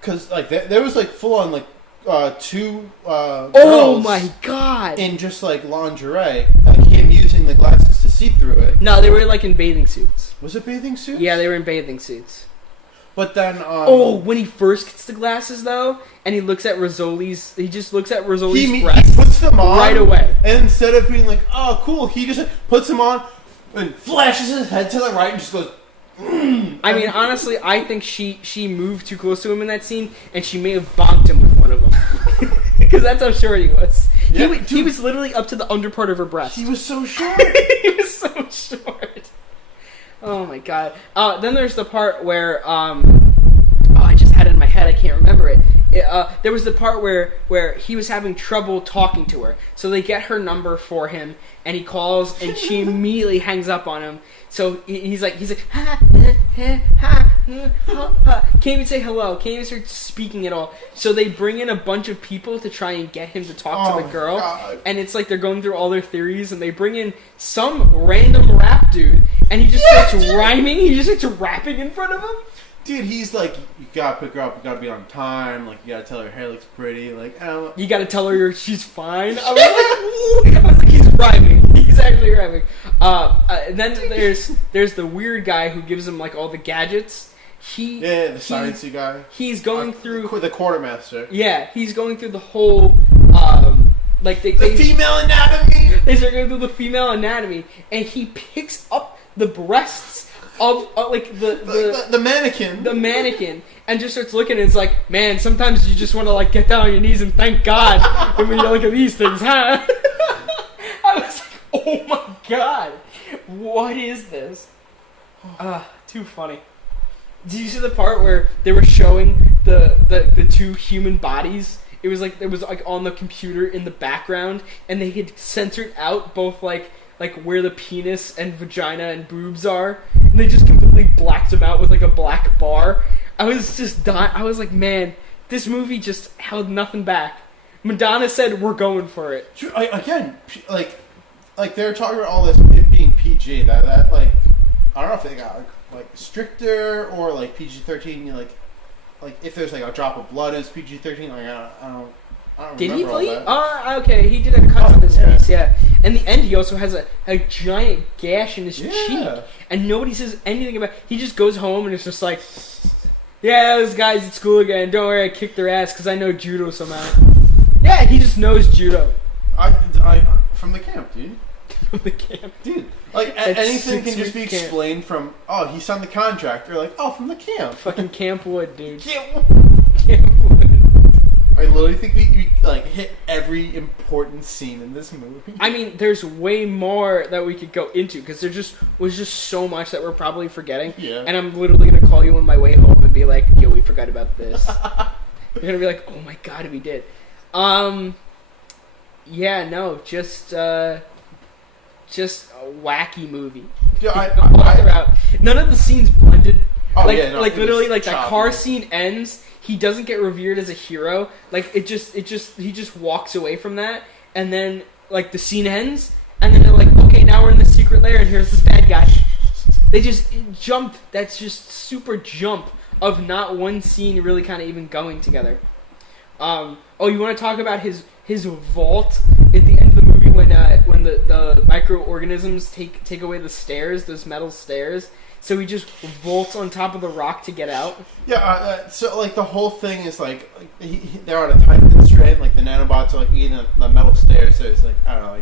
Because like there was like full on like two oh girls my god! in just like lingerie, like him using the glasses to see through it. No, they were like in bathing suits. Was it bathing suits? Yeah, they were in bathing suits. But then when he first gets the glasses though, and he looks at Rizzoli's, he just looks at Rizzoli's he breasts puts them on right away. And instead of being like, oh cool, he just puts them on and flashes his head to the right and just goes. I mean, honestly, I think she moved too close to him in that scene, and she may have bonked him with one of them. Because that's how short he was. Yeah, he was literally up to the under part of her breast. He was so short. He was so short. Oh my god. Then there's the part where I just had it in my head. I can't remember it. There was the part where he was having trouble talking to her, so they get her number for him, and he calls, and she immediately hangs up on him. So he's like, ha, ha, ha, ha. Can't even say hello. Can't even start speaking at all. So they bring in a bunch of people to try and get him to talk to the girl. God. And it's like they're going through all their theories, and they bring in some random rap dude, and he just starts rhyming. He just starts rapping in front of him. Dude, he's like, you gotta pick her up, you gotta be on time, like, you gotta tell her hair looks pretty, like, you gotta tell her she's fine. I was like, he's rhyming. He's actually rhyming. And then there's the weird guy who gives him, like, all the gadgets. The sciencey guy. He's going through... The quartermaster. Yeah, he's going through the whole, the female anatomy! They start going through the female anatomy, and he picks up the breasts of the mannequin. The mannequin, and just starts looking, and it's like, man, sometimes you just want to like get down on your knees and thank God when you look at these things, huh? I was like, oh my god, what is this? Too funny. Did you see the part where they were showing the two human bodies? It was like on the computer in the background, and they had censored out both like where the penis and vagina and boobs are, and they just completely blacked them out with like a black bar. I was just dying. I was like, man, this movie just held nothing back. Madonna said, we're going for it. Again, like they were talking about all this it being PG, that like, I don't know if they got like stricter or like PG-13, like if there's like a drop of blood as PG-13, like I don't did he bleed? Okay, he did a cut on his face, yeah. And the end, he also has a giant gash in his cheek, and nobody says anything about it. He just goes home and it's just like, yeah, those guys at school again, don't worry, I kicked their ass because I know judo somehow. Yeah, he just knows judo. I from the camp, dude. From the camp? Dude, like anything can just be explained from, oh, he signed the contract, or like, oh, from the camp. Fucking Camp Wood, dude. Camp Wood. I literally think we like hit every important scene in this movie. I mean, there's way more that we could go into because there was just so much that we're probably forgetting. Yeah. And I'm literally gonna call you on my way home and be like, "Yo, we forgot about this." You're gonna be like, "Oh my god, we did." Yeah, no, just a wacky movie. Yeah, none of the scenes blended. Oh, like, yeah, no, like literally, like choppy. that car scene ends. He doesn't get revered as a hero. Like he just walks away from that, and then like the scene ends, and then they're like, okay, now we're in the secret lair, and here's this bad guy. They just jumped. That's just super jump of not one scene really kind of even going together. You want to talk about his vault at the end of the movie when the microorganisms take away the stairs, those metal stairs. So he just vaults on top of the rock to get out. Yeah, so like the whole thing is like they're on a time constraint. Like the nanobots are like eating the metal stairs. So it's like I don't know,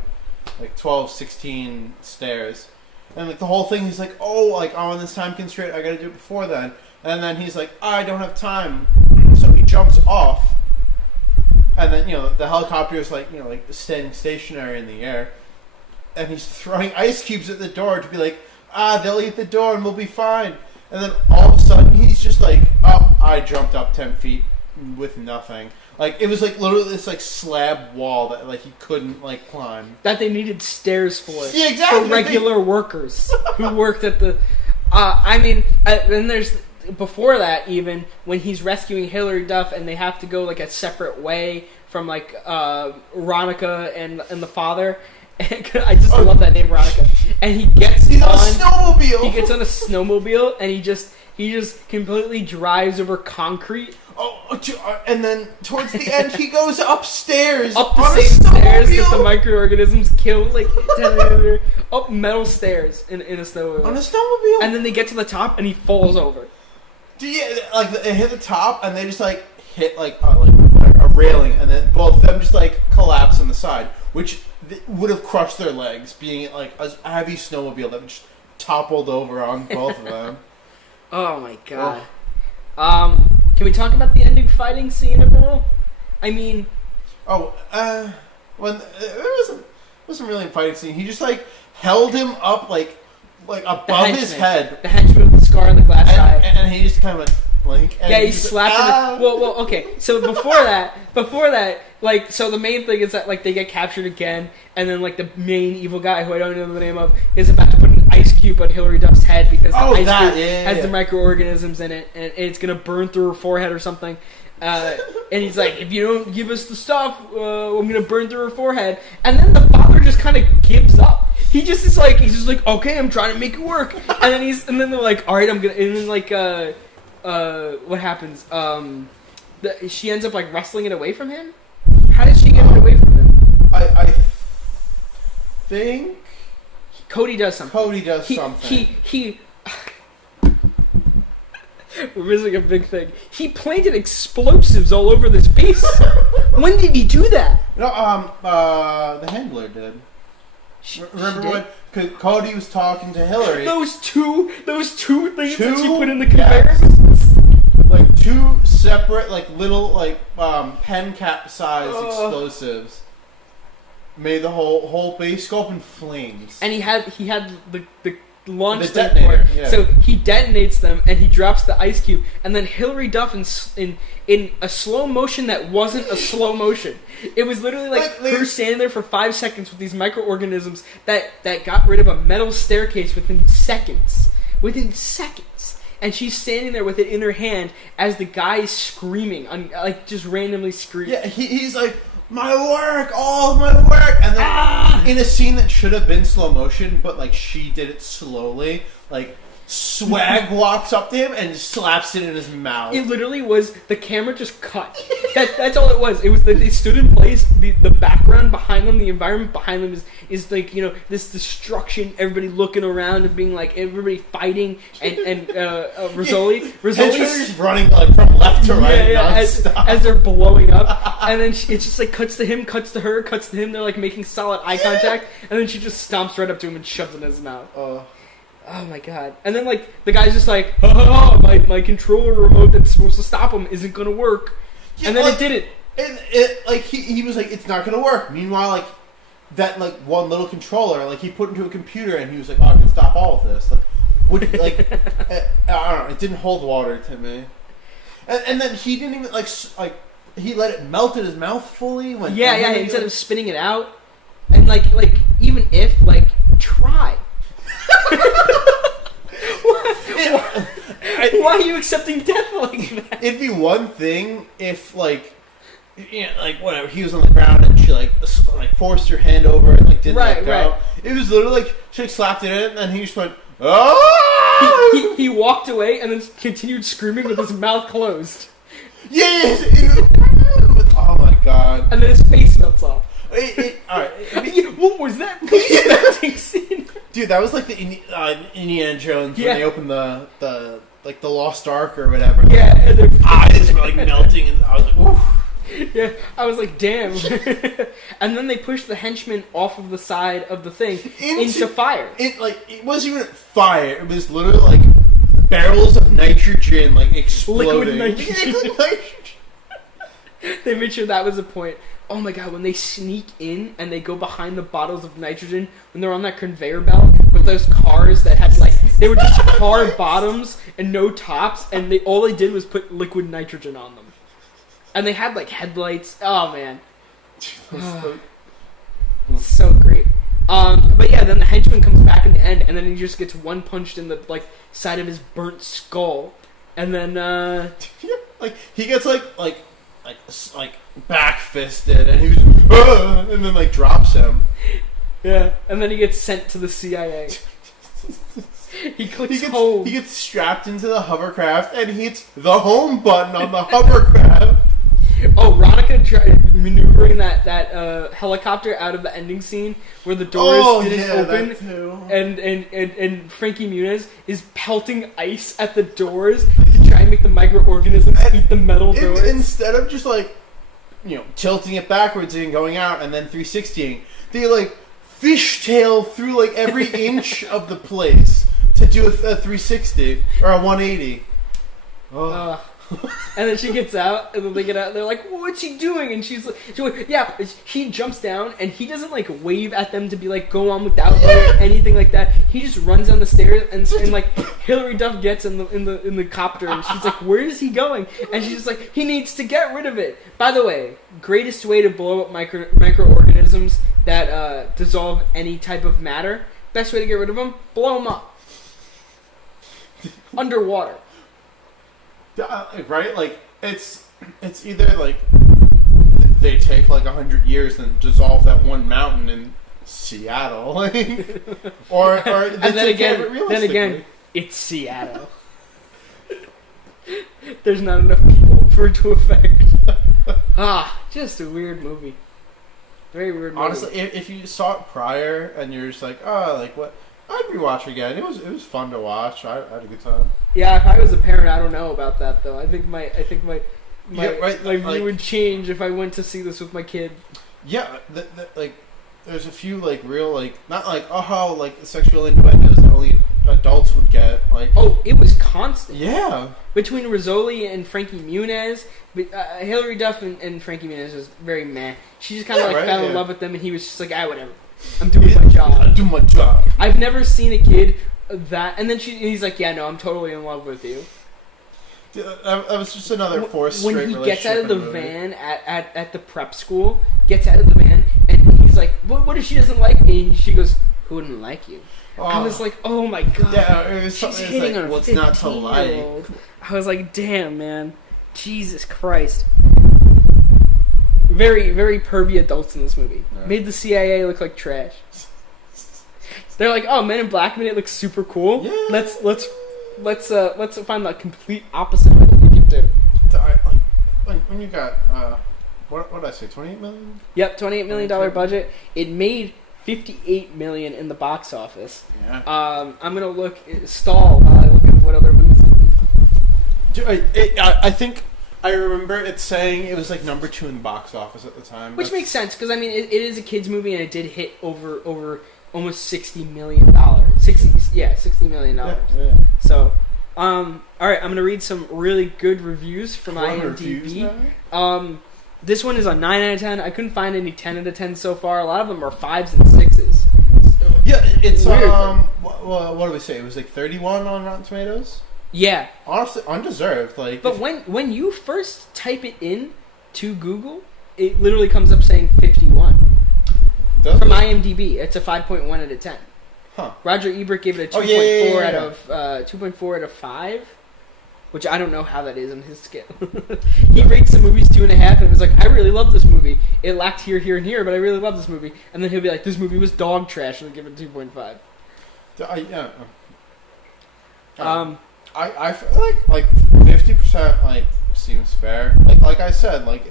like 12, 16 stairs, and like the whole thing he's like, on this time constraint, I got to do it before then. And then he's like, I don't have time, so he jumps off, and then the helicopter is like staying stationary in the air, and he's throwing ice cubes at the door to be like, they'll eat the door and we'll be fine. And then all of a sudden, he's just like, I jumped up 10 feet with nothing. Like, it was like literally this like slab wall that like he couldn't like climb. That they needed stairs for. Yeah, exactly. For regular workers who worked at the... then there's... Before that, even, when he's rescuing Hilary Duff and they have to go like a separate way from like Ronica and the father... I just love that name, Veronica. And he's on a snowmobile. He gets on a snowmobile and he just completely drives over concrete. And then towards the end, he goes upstairs up the on same a stairs that the microorganisms kill, like up metal stairs in a snowmobile. On a snowmobile. And then they get to the top and he falls over. They hit the top and they just like hit like a railing, and then both of them just like collapse on the side, which would have crushed their legs, being like a heavy snowmobile that just toppled over on both of them. Oh my god. Can we talk about the ending fighting scene at all? I mean... when it wasn't really a fighting scene. He just like held him up like above his head. The henchman with the scar on the glass eye. And he just kind of like... he slapped him. Well, okay. So before that, like, so the main thing is that, like, they get captured again, and then, like, the main evil guy, who I don't know the name of, is about to put an ice cube on Hilary Duff's head because the ice cube has the microorganisms in it, and it's going to burn through her forehead or something. And he's like, if you don't give us the stuff, I'm going to burn through her forehead. And then the father just kind of gives up. He's just like, okay, I'm trying to make it work. And then they're like, all right, I'm going to, and then, like, what happens? She ends up, like, wrestling it away from him? How did she get it away from him? I think Cody does something. He we're missing a big thing. He planted explosives all over this base. When did he do that? No, the handler did. Remember when Cody was talking to Hilary? Those two things that she put in the conveyor. Like two separate, like little, like pen cap size explosives made the whole base go up in flames. And he had the launch the detonator. Yeah. So he detonates them and he drops the ice cube, and then Hilary Duff in a slow motion that wasn't a slow motion. It was literally like her standing there for 5 seconds with these microorganisms that got rid of a metal staircase within seconds. And she's standing there with it in her hand as the guy is screaming, like just randomly screaming. Yeah, he's like, my work, all of my work, and then in a scene that should have been slow motion, but like she did it slowly, like Swag walks up to him and slaps it in his mouth. It literally was, the camera just cut. That's all it was. It was that they stood in place, the background behind them, the environment behind them is like, this destruction, everybody looking around and being like, everybody fighting, and Rizzoli's running like from left to right as they're blowing up, and then it just like cuts to him, cuts to her, cuts to him, they're like making solid eye contact, and then she just stomps right up to him and shoves it in his mouth. Oh my god. And then like the guy's just like, my controller remote that's supposed to stop him isn't gonna work. Yeah, and then it didn't. It like he was like, it's not gonna work. Meanwhile, like that like one little controller, like he put into a computer and he was like, I can stop all of this. Like I don't know, it didn't hold water to me. And then he didn't even like he let it melt in his mouth fully. Instead of spitting it out. And like even if try. Why are you accepting death like that? It'd be one thing if whatever, he was on the ground and she forced her hand over and didn't let go. It was literally like she slapped it in and he just went, oh! he walked away and then continued screaming with his mouth closed. Yes! Oh my god. And then his face melts off. Alright. What was that face-melting scene? Dude, that was like the Indiana Jones when they opened the Lost Ark or whatever. Yeah, and their eyes were like melting, and I was like, oof. Yeah, I was like, damn. And then they pushed the henchman off of the side of the thing into fire. It wasn't even fire. It was literally like barrels of nitrogen like exploding. Liquid nitrogen. They made sure that was a point. Oh my god, when they sneak in and they go behind the bottles of nitrogen, when they're on that conveyor belt with those cars that had like, they were just car bottoms and no tops, and all they did was put liquid nitrogen on them. And they had like headlights. Oh man. So great. But yeah, then the henchman comes back in the end, and then he just gets one punched in the like side of his burnt skull, and then like he gets like back fisted, and he was and then like drops him. Yeah, and then he gets sent to the CIA. He clicks home. He gets strapped into the hovercraft, and he hits the home button on the hovercraft. Oh, Ronica maneuvering that helicopter out of the ending scene where the doors didn't open, that too. and Frankie Muniz is pelting ice at the doors to try and make the microorganisms eat the metal doors. Instead of just like, tilting it backwards and going out and then 360ing, they like fishtail through like every inch of the place to do a 360 or a 180. And then she gets out, and then they get out, and they're like, what's he doing? And she's like, yeah, he jumps down, and he doesn't, like, wave at them to be like, go on without me or anything like that. He just runs down the stairs, and like, Hilary Duff gets in the copter, and she's like, where is he going? And she's just like, he needs to get rid of it. By the way, greatest way to blow up microorganisms that dissolve any type of matter, best way to get rid of them, blow them up. Underwater. Right? Like, it's either, like, they take, like, 100 years and dissolve that one mountain in Seattle. or and then again, it's Seattle. There's not enough people for it to affect. Just a weird movie. Very weird movie. Honestly, if you saw it prior and you're just like, what? I'd rewatch it again. It was fun to watch. I had a good time. Yeah, if I was a parent, I don't know about that though. I think my view would change if I went to see this with my kid. Yeah, like there's a few like real like not like like sexual innuendos that only adults would get. Like it was constant. Yeah, between Rizzoli and Frankie Muniz, Hilary Duff and Frankie Muniz was very meh. She just kind of fell in love with them, and he was just like, whatever. I'm doing my job. I do my job. I've never seen a kid that, and then he's like, yeah, no, I'm totally in love with you. That was just another forced when he gets out of the van at the prep school, gets out of the van, and he's like, what if she doesn't like me? And she goes, who wouldn't like you? I was like, oh my god. Yeah, it was she's hitting on a 15-year-old. I was like, damn, man. Jesus Christ. Very, very pervy adults in this movie. Yeah. Made the CIA look like trash. They're like, oh, Men in Black made it look super cool. Yeah. Let's find the complete opposite of what we can do. When you got what did I say? $28 million? Yep, $28 million budget. It made $58 million in the box office. Yeah. I'm gonna stall while I look at what other movies. I think. I remember it saying it was like number 2 in the box office at the time. Which makes sense, because I mean, it is a kids movie, and it did hit over almost $60 million. $60 million. Yeah. So, all right, I'm gonna read some really good reviews from IMDb. This one is a 9 out of 10. I couldn't find any 10 out of 10 so far. A lot of them are 5s and 6s. So, yeah, it's weird. What do we say? It was like 31 on Rotten Tomatoes. Yeah, honestly, undeserved. But when you first type it in to Google, it literally comes up saying 51 from IMDb. It's a 5.1 out of 10. Huh? Roger Ebert gave it a 2.4 out of 2.4 out of 5, which I don't know how that is on his scale. He rates the movies 2.5 and was like, I really love this movie. It lacked here, and here, but I really love this movie. And then he'll be like, this movie was dog trash, and give it 2.5. I feel like 50% like seems fair. Like I said, like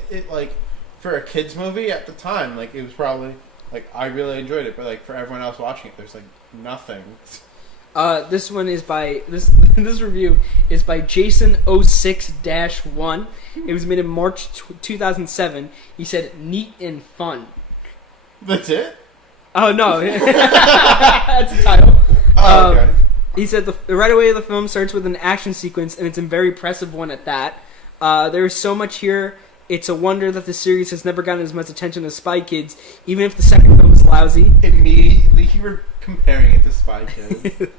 for a kids movie at the time, like it was probably like I really enjoyed it, but like for everyone else watching it, there's like nothing. This one is by this review is by Jason06-1. It was made in March 2007. He said neat and fun. That's it? Oh no, that's the title. Oh, okay. He said right away the film starts with an action sequence, and it's a very impressive one at that. There is so much here. It's a wonder that the series has never gotten as much attention as Spy Kids, even if the second film is lousy. Immediately, you were comparing it to Spy Kids.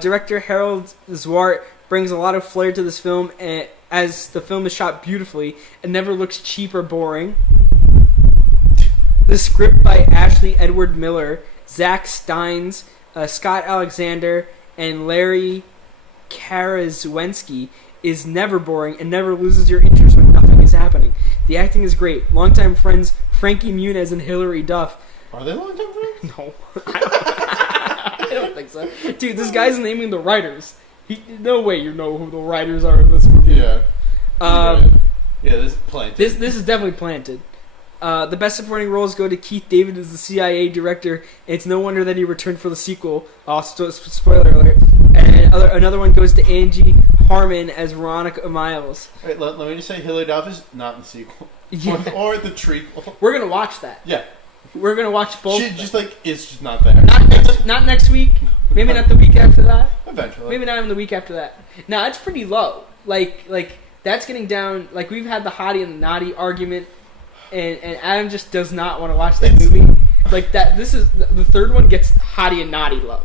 Director Harold Zwart brings a lot of flair to this film, as the film is shot beautifully and never looks cheap or boring. The script by Ashley Edward Miller, Zach Steins, Scott Alexander, and Larry Karaszewski is never boring and never loses your interest when nothing is happening. The acting is great. Longtime friends Frankie Muniz and Hilary Duff. Are they longtime friends? No. I don't think so. Dude, this guy's naming the writers. No way you know who the writers are in this movie. Yeah. Yeah, this is planted. This is definitely planted. The best supporting roles go to Keith David as the CIA director, and it's no wonder that he returned for the sequel. Spoiler alert. And another one goes to Angie Harmon as Veronica Miles. Wait, let me just say Hilary Duff is not in the sequel. Yeah. Or the trequel. We're going to watch that. Yeah. We're going to watch both. She just it's just not there. Not next week. Maybe not the week after that. Eventually. Maybe not even the week after that. No, it's pretty low. Like that's getting down. Like, we've had the hottie and the naughty argument, and Adam just does not want to watch that movie. Like that. This is the third one gets hottie and naughty low.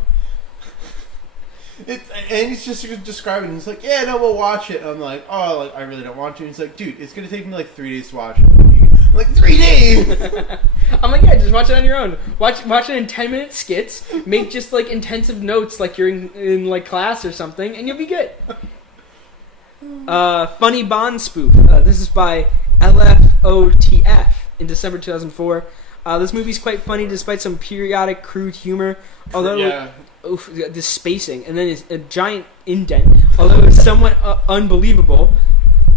And he's just describing it. He's like, yeah, no, we'll watch it. And I'm like, oh, like I really don't want to. And he's like, dude, it's gonna take me like 3 days to watch it. I'm like, 3 days. I'm like, yeah, just watch it on your own. Watch it in 10-minute skits. Make just like intensive notes, like you're in like class or something, and you'll be good. Funny Bond spoof. This is by LFOTF in December 2004. This movie's quite funny despite some periodic crude humor. Although the spacing, and then it's a giant indent. Although it's somewhat unbelievable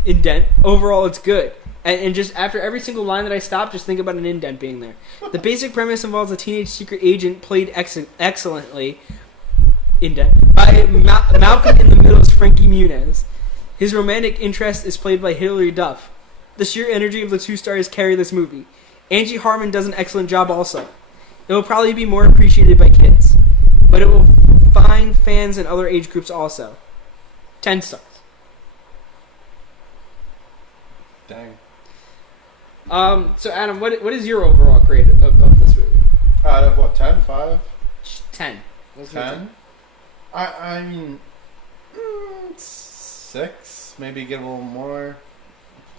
indent, overall it's good. And just after every single line that I stop, just think about an indent being there. The basic premise involves a teenage secret agent played excellently indent by Malcolm in the Middle's Frankie Muniz. His romantic interest is played by Hilary Duff. The sheer energy of the two stars carry this movie. Angie Harmon does an excellent job also. It will probably be more appreciated by kids, but it will find fans in other age groups also. 10 stars. Dang. So Adam, what is your overall grade of this movie? Out of what, 10? 5? 10. 10? I mean, 6. Maybe get a little more.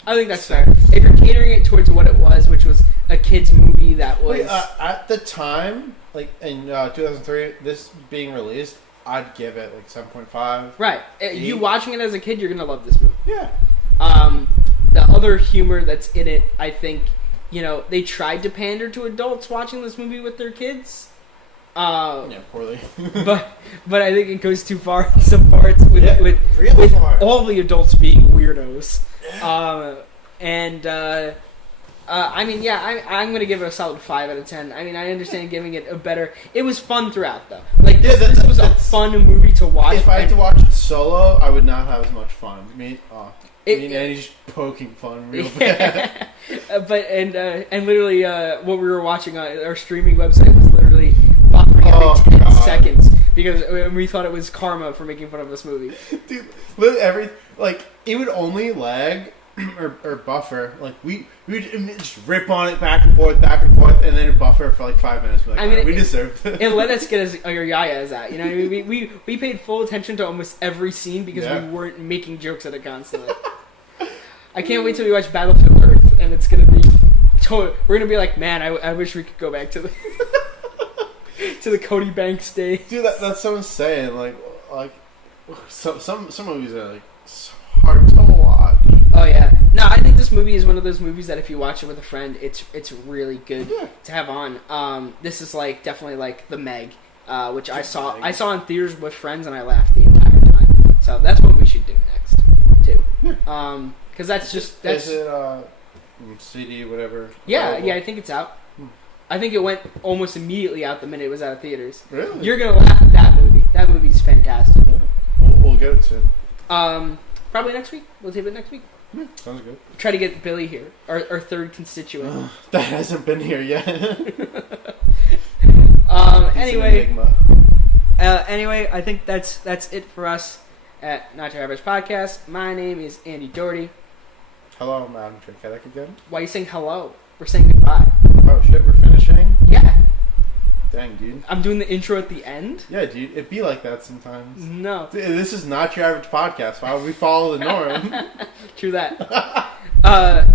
I think that's fair. If you're catering it towards what it was, which was a kid's movie that was... Wait, at the time, like in 2003, this being released, I'd give it like 7.5. Right. 8. You watching it as a kid, you're going to love this movie. Yeah. The other humor that's in it, I think, they tried to pander to adults watching this movie with their kids. Yeah, poorly. but I think it goes too far in some parts with all the adults being weirdos. I mean, yeah, I'm going to give it a solid 5 out of 10. I mean, I understand giving it a better... It was fun throughout, though. Like, this was a fun movie to watch. If I had to watch it solo, I would not have as much fun. And he's poking fun real bad. And literally, what we were watching on our streaming website was literally buffering every 10 seconds because we thought it was karma for making fun of this movie. Dude, literally it would only lag or buffer. Like we would just rip on it back and forth, and then it'd buffer for like 5 minutes. Like, I mean, we deserved it. It let us get our yayas out. You know what I mean? We paid full attention to almost every scene because we weren't making jokes at it constantly. I can't wait till we watch Battlefield Earth, and it's gonna be we're gonna be like, man, I wish we could go back to the to the Cody Banks days. Dude, that's what I'm saying. Like some movies are like so hard to watch. Oh yeah, no, I think this movie is one of those movies that if you watch it with a friend, it's really good to have on. This is like definitely like The Meg, which I saw in theaters with friends, and I laughed the entire time. So that's what we should do next, too. Yeah. Because that's Is it CD, whatever? Yeah, available? yeah, I think it's out. I think it went almost immediately out the minute it was out of theaters. Really? You're gonna laugh at that movie. That movie's fantastic. Yeah. We'll get it soon. Probably next week. We'll tape it next week. Yeah, sounds good. Try to get Billy here, our third constituent. That hasn't been here yet. Anyway, I think that's it for us at Not Your Average Podcast. My name is Andy Doherty. Hello, I'm Adam Trinketic again. Why are you saying hello? We're saying goodbye. Oh shit, we're finishing? Yeah. Dang, dude. I'm doing the intro at the end? Yeah, dude. It be like that sometimes. No. This is Not Your Average Podcast. Why would we follow the norm? True that.